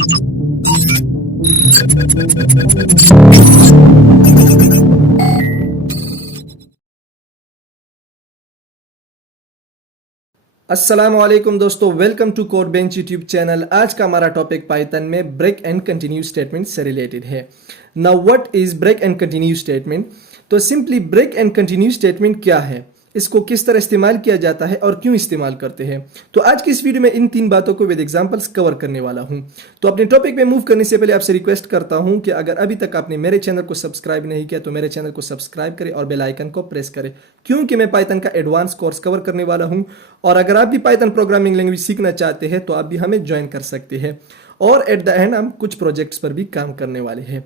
अस्सलाम वालेकुम दोस्तों, welcome to Code Bench YouTube channel. आज का हमारा टॉपिक पाइथन में ब्रेक एंड कंटिन्यू स्टेटमेंट से रिलेटेड है। Now what is break and continue statement? तो simply break and continue statement क्या है, इसको किस तरह इस्तेमाल किया जाता है और क्यों इस्तेमाल करते हैं, तो आज की इस वीडियो में इन तीन बातों को विद एग्जांपल्स कवर करने वाला हूं। तो अपने टॉपिक में मूव करने से पहले आपसे रिक्वेस्ट करता हूं कि अगर अभी तक आपने मेरे चैनल को सब्सक्राइब नहीं किया तो मेरे चैनल को सब्सक्राइब करें और बेल आइकन को प्रेस करें, क्योंकि मैं पाइथन का एडवांस कोर्स कवर करने वाला हूं। और अगर आप भी पाइथन प्रोग्रामिंग लैंग्वेज सीखना चाहते हैं तो आप भी हमें ज्वाइन कर सकते हैं। और एट द एंड हम कुछ प्रोजेक्ट्स पर भी काम करने वाले हैं।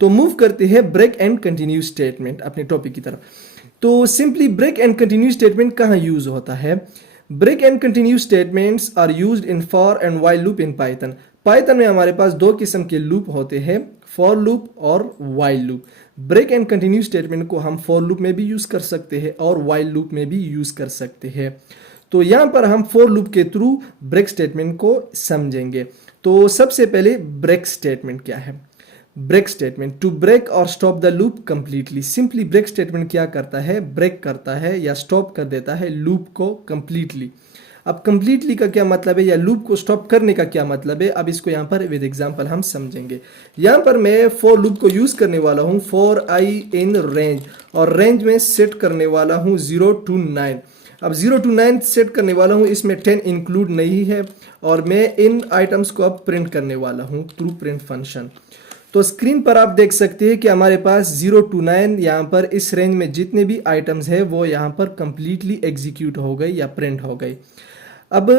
तो मूव करते हैं ब्रेक एंड कंटिन्यू स्टेटमेंट अपने टॉपिक की तरफ। तो simply break and continue statement कहाँ यूज होता है? Break and continue statements are used in for and while loop in Python. Python में हमारे पास दो किस्म के लूप होते हैं, फॉर लूप और while loop. Break and continue statement को हम फॉर लूप में भी यूज कर सकते हैं और व्हाइल लूप में भी यूज कर सकते हैं। तो यहां पर हम फॉर लूप के थ्रू ब्रेक स्टेटमेंट को समझेंगे। तो सबसे पहले ब्रेक स्टेटमेंट क्या है? ब्रेक स्टेटमेंट, टू ब्रेक और stop the loop completely. Simply break statement क्या करता है? ब्रेक करता है या स्टॉप कर देता है लूप को कंप्लीटली। अब कंप्लीटली का क्या मतलब है या लूप को स्टॉप करने का क्या मतलब है, अब इसको यहाँ पर विद एग्जांपल हम समझेंगे। यहाँ पर मैं फॉर लूप को यूज करने वाला हूँ फॉर आई इन रेंज, और रेंज में सेट करने वाला हूँ 0 to 9। अब 0 to 9 सेट करने वाला हूँ, इसमें 10 इंक्लूड नहीं है, और मैं इन आइटम्स को अब प्रिंट करने वाला हूँ थ्रू प्रिंट फंक्शन। तो स्क्रीन पर आप देख सकते हैं कि हमारे पास 0 to 9 यहाँ पर इस रेंज में जितने भी आइटम्स है वो यहाँ पर कंप्लीटली एग्जीक्यूट हो गई या प्रिंट हो गई। अब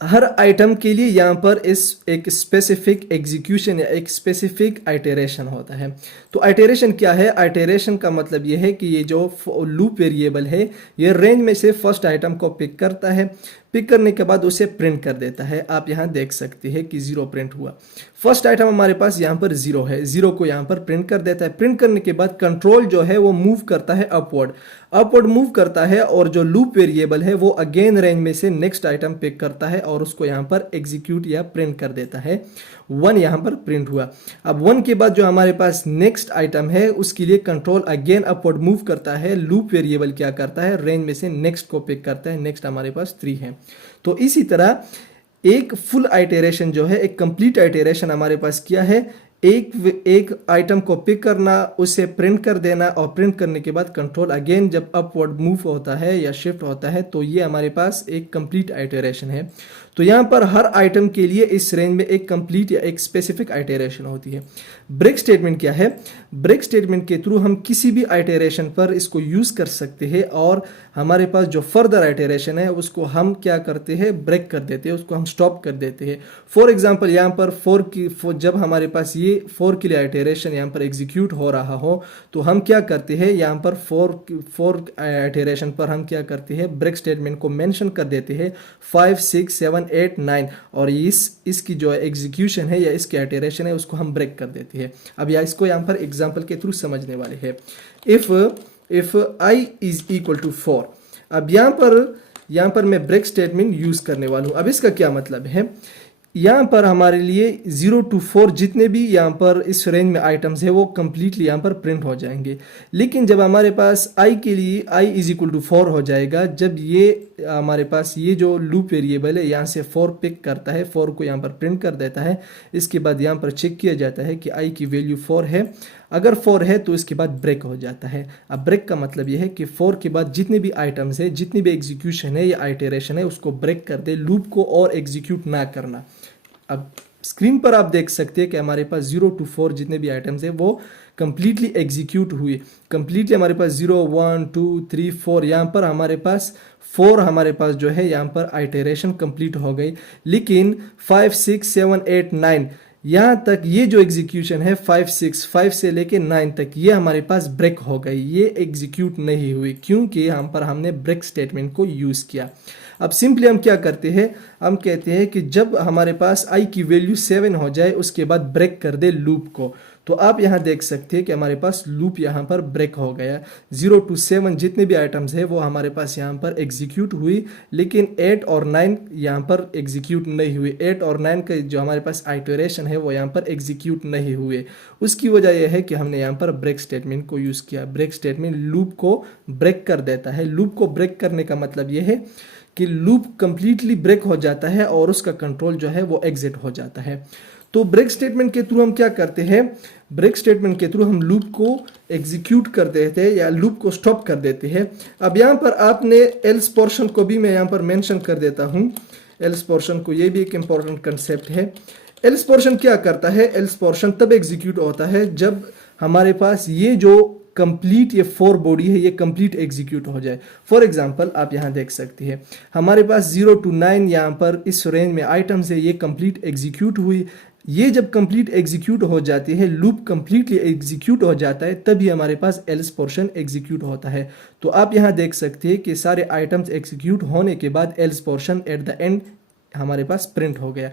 हर आइटम के लिए यहाँ पर इस एक स्पेसिफिक एग्जीक्यूशन या एक स्पेसिफिक आइटरेशन होता है। तो आइटरेशन क्या है? आइटरेशन का मतलब ये है कि ये जो लूप वेरिएबल है ये रेंज में से फर्स्ट आइटम को पिक करता है, पिक करने के बाद उसे प्रिंट कर देता है। आप यहाँ देख सकते हैं कि 0 प्रिंट हुआ। फर्स्ट आइटम हमारे पास यहाँ पर 0 है, 0 को यहाँ पर प्रिंट कर देता है। प्रिंट करने के बाद कंट्रोल जो है वो मूव करता है अपवर्ड, अपवर्ड मूव करता है, और जो लूप वेरिएबल है वो अगेन रेंज में से नेक्स्ट आइटम पिक करता है और उसको यहाँ पर एग्जीक्यूट या प्रिंट कर देता है। 1 यहाँ पर प्रिंट हुआ। अब 1 के बाद जो हमारे पास नेक्स्ट आइटम है उसके लिए कंट्रोल अगेन अपवर्ड मूव करता है, लूप वेरिएबल क्या करता है? रेंज में से नेक्स्ट को पिक करता है। नेक्स्ट हमारे पास 3 है। तो इसी तरह एक फुल आइटरेशन जो है, एक कंप्लीट आइटरेशन हमारे पास क्या है? एक आइटम को पिक करना, उसे प्रिंट कर देना, और प्रिंट करने के बाद कंट्रोल अगेन जब अपवर्ड मूव होता है या शिफ्ट होता है तो ये हमारे पास एक कंप्लीट आइटरेशन है। तो यहाँ पर हर आइटम के लिए इस रेंज में एक कंप्लीट या एक स्पेसिफिक आइटरेशन होती है। ब्रेक स्टेटमेंट क्या है? ब्रेक स्टेटमेंट के थ्रू हम किसी भी आइटरेशन पर इसको यूज कर सकते हैं, और हमारे पास जो फर्दर आइटरेशन है उसको हम क्या करते हैं? ब्रेक कर देते हैं, उसको हम स्टॉप कर देते हैं। फॉर एग्जांपल यहाँ पर जब हमारे पास ये 4 के लिए आइटरेशन यहाँ पर एग्जीक्यूट हो रहा हो तो हम क्या करते हैं? यहाँ पर 4 आइटरेशन पर हम क्या करते हैं? ब्रेक स्टेटमेंट को मेंशन कर देते हैं 5, 6, 7, 8, 9, और इसकी जो एग्जीक्यूशन है या इसकी आइटरेशन है उसको हम ब्रेक कर देते हैं। अब या इसको यहाँ पर एग्जांपल के थ्रू समझने वाले हैं। If i is equal to 4, अब यहाँ पर मैं ब्रेक स्टेटमेंट यूज करने वाला हूँ। अब इसका क्या मतलब है? यहाँ पर हमारे लिए 0 to 4 जितने भी यहाँ पर इस रेंज में आइटम्स है वो कंप्लीटली यहाँ पर प्रिंट हो जाएंगे। लेकिन जब हमारे पास i के लिए i इज इक्वल टू 4 हो जाएगा, जब ये हमारे पास ये जो लूप वेरिएबल है यहाँ से 4 पिक करता है, 4 को यहाँ पर प्रिंट कर देता है। इसके बाद यहाँ पर चेक किया जाता है कि i की वैल्यू 4 है। अगर 4 है तो इसके बाद ब्रेक हो जाता है। अब ब्रेक का मतलब यह है कि 4 के बाद जितने भी आइटम्स है, जितनी भी एग्जीक्यूशन है या आइटरेशन है उसको ब्रेक कर दे, लूप को और एग्जीक्यूट ना करना। अब स्क्रीन पर आप देख सकते हैं कि हमारे पास 0 to 4 जितने भी आइटम्स है वो कंप्लीटली एग्जीक्यूट हुए। कंप्लीटली हमारे पास 0, 1, 2, 3, 4 यहाँ पर हमारे पास 4 हमारे पास जो है यहाँ पर आइटरेशन कंप्लीट हो गई। लेकिन 5, 6, 7, 8, 9 यहाँ तक ये जो एग्जीक्यूशन है 5 से लेके 9 तक ये हमारे पास ब्रेक हो गई, ये एग्जीक्यूट नहीं हुई, क्योंकि यहाँ पर हमने ब्रेक स्टेटमेंट को यूज किया। अब सिंपली हम क्या करते हैं? हम कहते हैं कि जब हमारे पास i की वैल्यू 7 हो जाए उसके बाद ब्रेक कर दे लूप को। तो आप यहाँ देख सकते हैं कि हमारे पास लूप यहाँ पर ब्रेक हो गया। 0 to 7 जितने भी आइटम्स है वो हमारे पास यहाँ पर एग्जीक्यूट हुई, लेकिन 8 और 9 यहाँ पर एग्जीक्यूट नहीं हुई। 8 और 9 का जो हमारे पास आइटरेशन है वो यहाँ पर एग्जीक्यूट नहीं हुए। उसकी वजह यह है कि हमने यहाँ पर ब्रेक स्टेटमेंट को यूज़ किया। ब्रेक स्टेटमेंट लूप को ब्रेक कर देता है। लूप को ब्रेक करने का मतलब यह है कि लूप कंप्लीटली ब्रेक हो जाता है और उसका कंट्रोल जो है वो एग्जिट हो जाता है। तो ब्रेक स्टेटमेंट के थ्रू हम क्या करते हैं, ब्रेक स्टेटमेंट के थ्रू हम लूप को एग्जीक्यूट कर देते हैं या लूप को स्टॉप कर देते हैं। अब यहाँ पर आपने एल्स पोर्शन को भी मैं यहाँ पर मेंशन कर देता हूँ। एल्स पोर्शन को, ये भी एक इंपॉर्टेंट कंसेप्ट है। एल्स पोर्शन क्या करता है, एल्स पोर्शन तब एग्जीक्यूट होता है जब हमारे पास ये जो कंप्लीट ये 4 बॉडी है ये कंप्लीट एग्जीक्यूट हो जाए। फॉर एग्जांपल आप यहाँ देख सकते हैं हमारे पास 0 to 9 यहाँ पर इस रेंज में आइटम्स है, ये कंप्लीट एग्जीक्यूट हुई। ये जब कंप्लीट एग्जीक्यूट हो जाती है, लूप कंप्लीटली एग्जीक्यूट हो जाता है, तभी हमारे पास एल्स पोर्शन एग्जीक्यूट होता है। तो आप यहाँ देख सकते हैं कि सारे आइटम्स एग्जीक्यूट होने के बाद else portion at the end हमारे पास प्रिंट हो गया।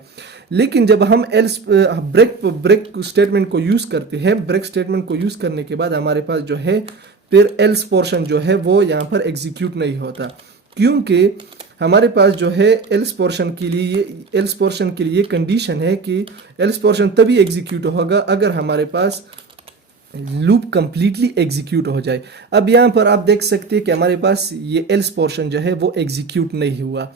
लेकिन जब हम एल्स ब्रेक स्टेटमेंट को यूज करते हैं, ब्रेक स्टेटमेंट को यूज करने के बाद हमारे पास जो है फिर एल्स पोर्शन जो है वो यहाँ पर एग्जीक्यूट नहीं होता, क्योंकि हमारे पास जो है एल्स पोर्शन के लिए कंडीशन है कि एल्स पोर्शन तभी एग्जीक्यूट होगा अगर हमारे पास लूप कंप्लीटली एग्जीक्यूट हो जाए। अब यहाँ पर आप देख सकते हैं कि हमारे पास ये एल्स पोर्शन जो है वो एग्जीक्यूट नहीं हुआ,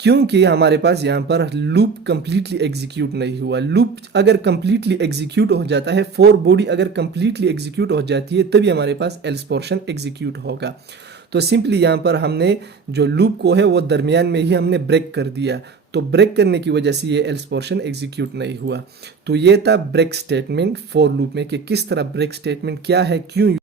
क्योंकि हमारे पास यहाँ पर लूप कंप्लीटली एग्जीक्यूट नहीं हुआ। लूप अगर कंप्लीटली एग्जीक्यूट हो जाता है, 4 बॉडी अगर कंप्लीटली एग्जीक्यूट हो जाती है, तभी हमारे पास एल्स पोर्शन एग्जीक्यूट होगा। तो सिंपली यहाँ पर हमने जो लूप को है वो दरमियान में ही हमने ब्रेक कर दिया, तो ब्रेक करने की वजह से ये एल्स पोर्शन एग्जीक्यूट नहीं हुआ। तो ये था ब्रेक स्टेटमेंट फॉर लूप में कि किस तरह ब्रेक स्टेटमेंट क्या है, क्यों।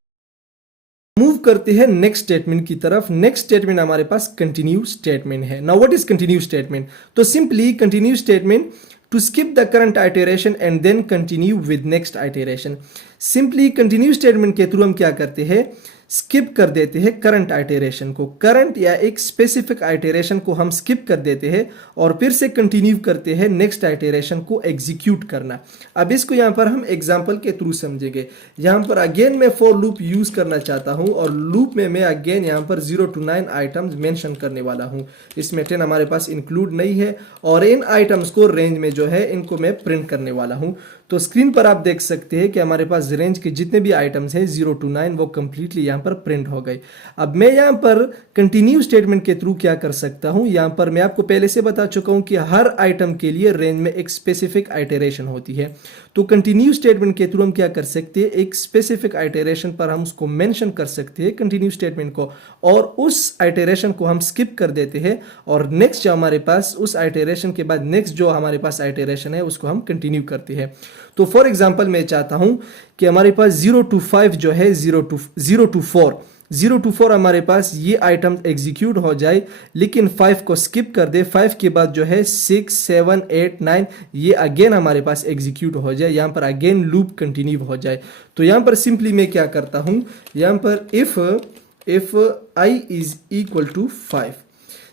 मूव करते हैं नेक्स्ट स्टेटमेंट की तरफ। नेक्स्ट स्टेटमेंट हमारे पास कंटिन्यू स्टेटमेंट है। Now what is continue statement? तो simply continue statement to skip the current iteration and then continue with next iteration. Simply continue statement के थ्रू हम क्या करते हैं, स्किप कर देते हैं करंट आइटरेशन को। करंट या एक स्पेसिफिक आइटरेशन को हम स्किप कर देते हैं और फिर से कंटिन्यू करते हैं नेक्स्ट आइटरेशन को एग्जीक्यूट करना। अब इसको यहाँ पर हम एग्जांपल के थ्रू समझेंगे। यहाँ पर अगेन मैं फॉर लूप यूज करना चाहता हूँ और लूप में मैं अगेन यहाँ पर 0 to 9 आइटम्स मेंशन करने वाला हूँ। इसमें 10 हमारे पास इंक्लूड नहीं है और इन आइटम्स को रेंज में जो है इनको मैं प्रिंट करने वाला हूँ। तो स्क्रीन पर आप देख सकते हैं कि हमारे पास रेंज के जितने भी आइटम्स हैं 0 to 9 वो कंप्लीटली यहाँ पर प्रिंट हो गए। अब मैं यहाँ पर कंटिन्यू स्टेटमेंट के थ्रू क्या कर सकता हूँ, यहाँ पर मैं आपको पहले से बता चुका हूँ कि हर आइटम के लिए रेंज में एक स्पेसिफिक आइटरेशन होती है। तो कंटिन्यू स्टेटमेंट के थ्रू हम क्या कर सकते हैं, एक स्पेसिफिक आइटरेशन पर हम उसको मेंशन कर सकते हैं कंटिन्यू स्टेटमेंट को, और उस आइटरेशन को हम स्किप कर देते हैं और नेक्स्ट जो हमारे पास उस आइटरेशन के बाद नेक्स्ट जो हमारे पास आइटरेशन है उसको हम कंटिन्यू करते हैं। तो फॉर एग्जांपल मैं चाहता हूं कि हमारे पास 0 to 5 जो है 0 to 4 हमारे पास ये आइटम एग्जीक्यूट हो जाए, लेकिन 5 को स्किप कर दे। 5 के बाद जो है 6, 7, 8, 9 ये अगेन हमारे पास एग्जीक्यूट हो जाए, यहाँ पर अगेन लूप कंटिन्यू हो जाए। तो यहाँ पर सिंपली मैं क्या करता हूँ, यहाँ पर if i is equal to 5,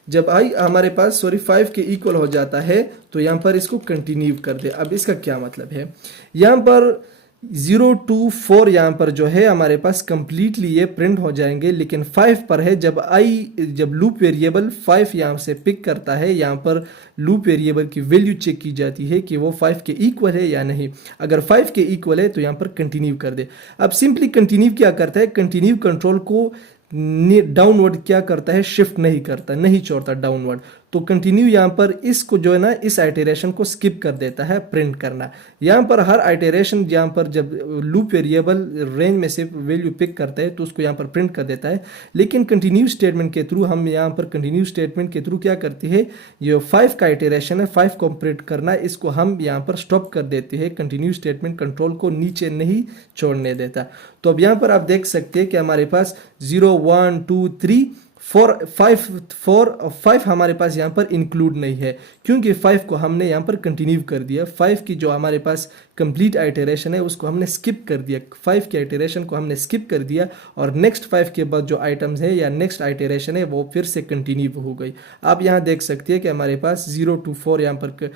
जब i हमारे पास 5 के इक्वल हो जाता है तो यहाँ पर इसको कंटिन्यू कर दे। अब इसका क्या मतलब है, यहाँ पर 0 to 4 यहाँ पर जो है हमारे पास कंप्लीटली ये प्रिंट हो जाएंगे, लेकिन 5 पर है जब लूप वेरिएबल 5 यहाँ से पिक करता है, यहाँ पर लूप वेरिएबल की वैल्यू चेक की जाती है कि वो 5 के इक्वल है या नहीं। अगर 5 के इक्वल है तो यहाँ पर कंटिन्यू कर दे। अब सिंपली कंटिन्यू क्या करता है, कंटिन्यू कंट्रोल को डाउनवर्ड क्या करता है, शिफ्ट नहीं करता, नहीं छोड़ता डाउनवर्ड। तो कंटिन्यू यहाँ पर इसको जो है ना इस आइटरेशन को स्किप कर देता है प्रिंट करना। यहाँ पर हर आइटरेशन यहाँ पर जब लूप वेरिएबल रेंज में से वैल्यू पिक करता है तो उसको यहाँ पर प्रिंट कर देता है। लेकिन कंटिन्यू स्टेटमेंट के थ्रू हम यहाँ पर कंटिन्यू स्टेटमेंट के थ्रू क्या करते हैं, ये 5 का आइटरेशन है 5 को प्रिंट करना, इसको हम यहाँ पर स्टॉप कर देते हैं। कंटिन्यू स्टेटमेंट कंट्रोल को नीचे नहीं छोड़ने देता। तो अब यहाँ पर आप देख सकते हैं कि हमारे पास 0, 1, 2, 3, 5 हमारे पास यहाँ पर इंक्लूड नहीं है, क्योंकि 5 को हमने यहाँ पर कंटिन्यू कर दिया। 5 की जो हमारे पास कंप्लीट आइटरेशन है उसको हमने स्किप कर दिया, 5 के आइटरेशन को हमने स्किप कर दिया और नेक्स्ट 5 के बाद जो आइटम्स है या नेक्स्ट आइटरेशन है वो फिर से कंटिन्यू हो गई। आप यहाँ देख सकते हैं कि हमारे पास 0 to 4 यहाँ पर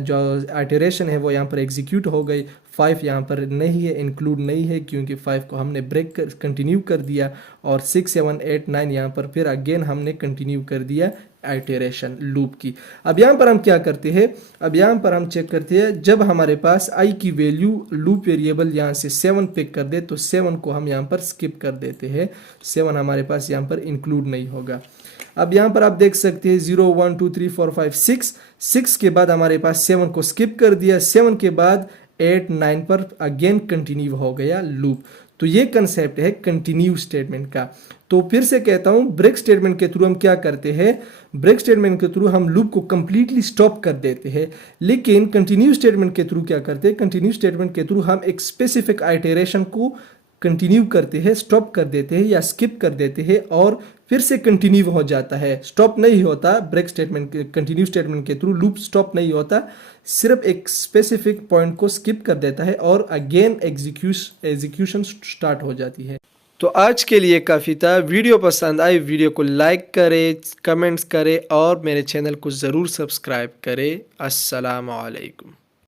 जो आइटरेशन है वो यहाँ पर एग्जीक्यूट हो गई। 5 यहाँ पर नहीं है, इंक्लूड नहीं है, क्योंकि 5 को हमने ब्रेक कंटिन्यू कर दिया और 6, 7, 8, 9 यहाँ पर फिर अगेन हमने कंटिन्यू कर दिया आइटरेशन लूप की। अब यहाँ पर हम क्या करते हैं, अब यहाँ पर हम चेक करते हैं, जब हमारे पास i की वैल्यू लूप वेरिएबल यहाँ से 7 पिक कर दे तो 7 को हम यहाँ पर स्किप कर देते हैं, 7 हमारे पास यहाँ पर इंक्लूड नहीं होगा। अब यहाँ पर आप देख सकते हैं 0, 1, 2, 3, 4, 5, 6 के बाद हमारे पास 7 को स्किप कर दिया, 7 के बाद 8, 9 पर अगेन कंटिन्यू हो गया लूप। तो ये कंसेप्ट है कंटिन्यू स्टेटमेंट का। तो फिर से कहता हूं, ब्रेक स्टेटमेंट के थ्रू हम क्या करते हैं, ब्रेक स्टेटमेंट के थ्रू हम लूप को कंप्लीटली स्टॉप कर देते हैं, लेकिन कंटिन्यू स्टेटमेंट के थ्रू क्या करते हैं, कंटिन्यू स्टेटमेंट के थ्रू हम एक स्पेसिफिक आइटरेशन को कंटिन्यू करते हैं, स्टॉप कर देते हैं या स्किप कर देते हैं और फिर से कंटिन्यू हो जाता है, स्टॉप नहीं होता। ब्रेक स्टेटमेंट के कंटिन्यू स्टेटमेंट के थ्रू लूप स्टॉप नहीं होता, सिर्फ एक स्पेसिफिक पॉइंट को स्किप कर देता है और अगेन एग्जीक्यूशन स्टार्ट हो जाती है। तो आज के लिए काफ़ी था। वीडियो पसंद आई, वीडियो को लाइक करें, कमेंट्स करें और मेरे चैनल को ज़रूर सब्सक्राइब करें। अस्सलाम वालेकुम।